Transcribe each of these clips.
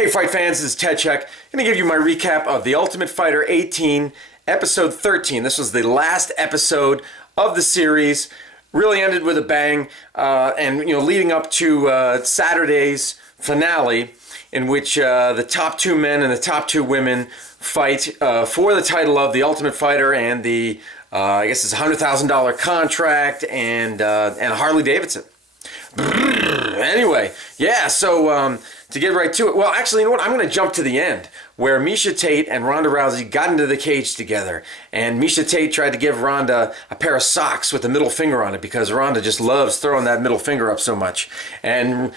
Hey fight fans, this is Ted Check. I'm going to give you my recap of The Ultimate Fighter 18, episode 13. This was the last episode of the series. Really ended with a bang, and leading up to Saturday's finale, in which the top two men and the top two women fight for the title of The Ultimate Fighter and the I guess it's a $100,000 contract and a Harley Davidson. Anyway, yeah, so to get right to it, well, actually, you know what? I'm going to jump to the end, where Miesha Tate and Ronda Rousey got into the cage together, and Miesha Tate tried to give Ronda a pair of socks with a middle finger on it, because Ronda just loves throwing that middle finger up so much. And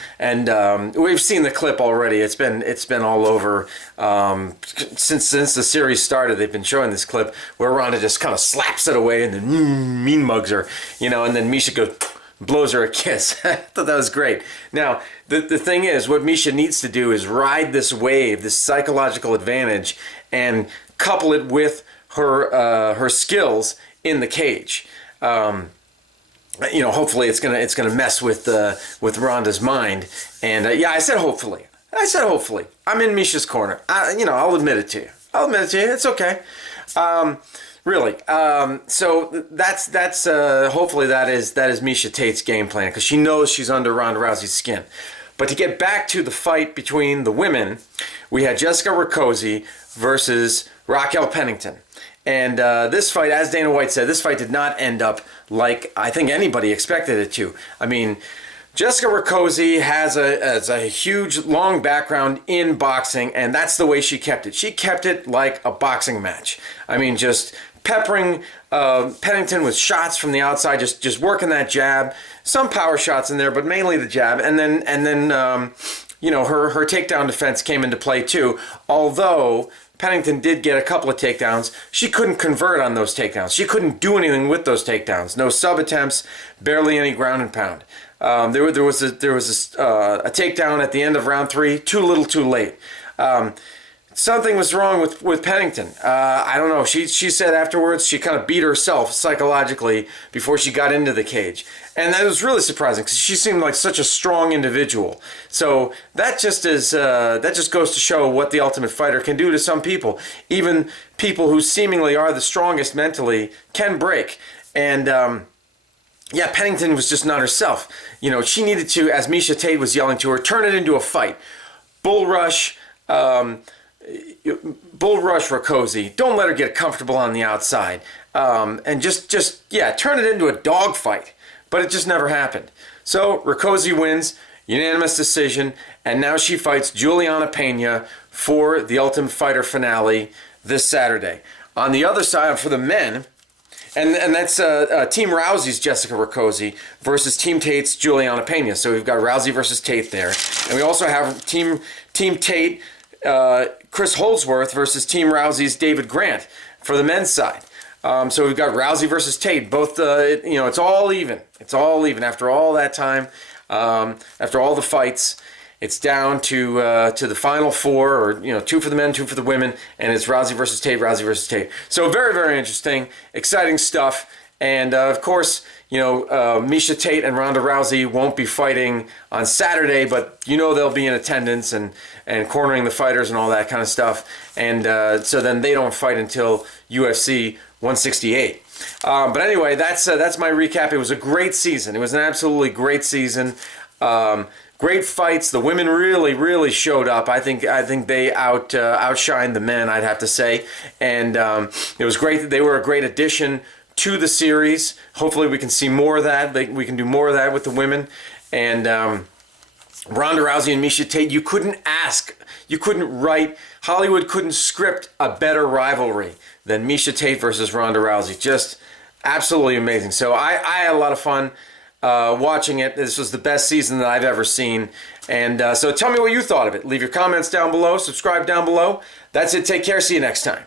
we've seen the clip already. It's been all over since the series started. They've been showing this clip where Ronda just kind of slaps it away and then mean mugs her, and then Miesha goes, blows her a kiss. I thought that was great. Now, the thing is, what Miesha needs to do is ride this wave, this psychological advantage, and couple it with her skills in the cage. Hopefully it's gonna mess with Ronda's mind. And yeah, I said hopefully. I'm in Miesha's corner. I'll admit it to you. It's okay. Really. So that's hopefully that is Miesha Tate's game plan, because she knows she's under Ronda Rousey's skin. But to get back to the fight between the women, we had Jessica Rakoczy versus Raquel Pennington. And this fight, as Dana White said, this fight did not end up like I think anybody expected it to. I mean, Jessica Rakoczy has a huge, long background in boxing, and that's the way she kept it. She kept it like a boxing match. I mean, just peppering Pennington with shots from the outside, just working that jab. Some power shots in there, but mainly the jab. And then her takedown defense came into play too. Although Pennington did get a couple of takedowns, she couldn't convert on those takedowns. She couldn't do anything with those takedowns. No sub attempts, barely any ground and pound. There was a takedown at the end of round 3, too little, too late. Something was wrong with Pennington. I don't know. She said afterwards she kind of beat herself psychologically before she got into the cage, and that was really surprising because she seemed like such a strong individual. So that just goes to show what the Ultimate Fighter can do to some people. Even people who seemingly are the strongest mentally can break. And yeah, Pennington was just not herself. She needed to, as Miesha Tate was yelling to her, turn it into a fight. Bull rush Rakoczy. Don't let her get comfortable on the outside. And just turn it into a dog fight. But it just never happened. So Rakoczy wins, unanimous decision, and now she fights Juliana Pena for the Ultimate Fighter finale this Saturday. On the other side, for the men, and that's Team Rousey's Jessica Rakoczy versus Team Tate's Juliana Pena. So we've got Rousey versus Tate there. And we also have Team Tate, Chris Holdsworth versus Team Rousey's David Grant for the men's side. So we've got Rousey versus Tate. Both, it's all even. It's all even after all that time. After all the fights, it's down to the final 4, or 2 for the men, 2 for the women, and it's Rousey versus Tate, Rousey versus Tate. So very, very interesting, exciting stuff. And of course, Miesha Tate and Ronda Rousey won't be fighting on Saturday, but they'll be in attendance and cornering the fighters and all that kind of stuff. And so then they don't fight until UFC 168. But anyway, that's my recap. It was a great season. It was an absolutely great season. Great fights. The women really, really showed up. I think they outshined the men, I'd have to say. And it was great that they were a great addition to the series. Hopefully we can see more of that. We can do more of that with the women. And Ronda Rousey and Miesha Tate, you couldn't write, Hollywood couldn't script a better rivalry than Miesha Tate versus Ronda Rousey. Just absolutely amazing. So I had a lot of fun watching it. This was the best season that I've ever seen. And so tell me what you thought of it. Leave your comments down below. Subscribe down below. That's it. Take care. See you next time.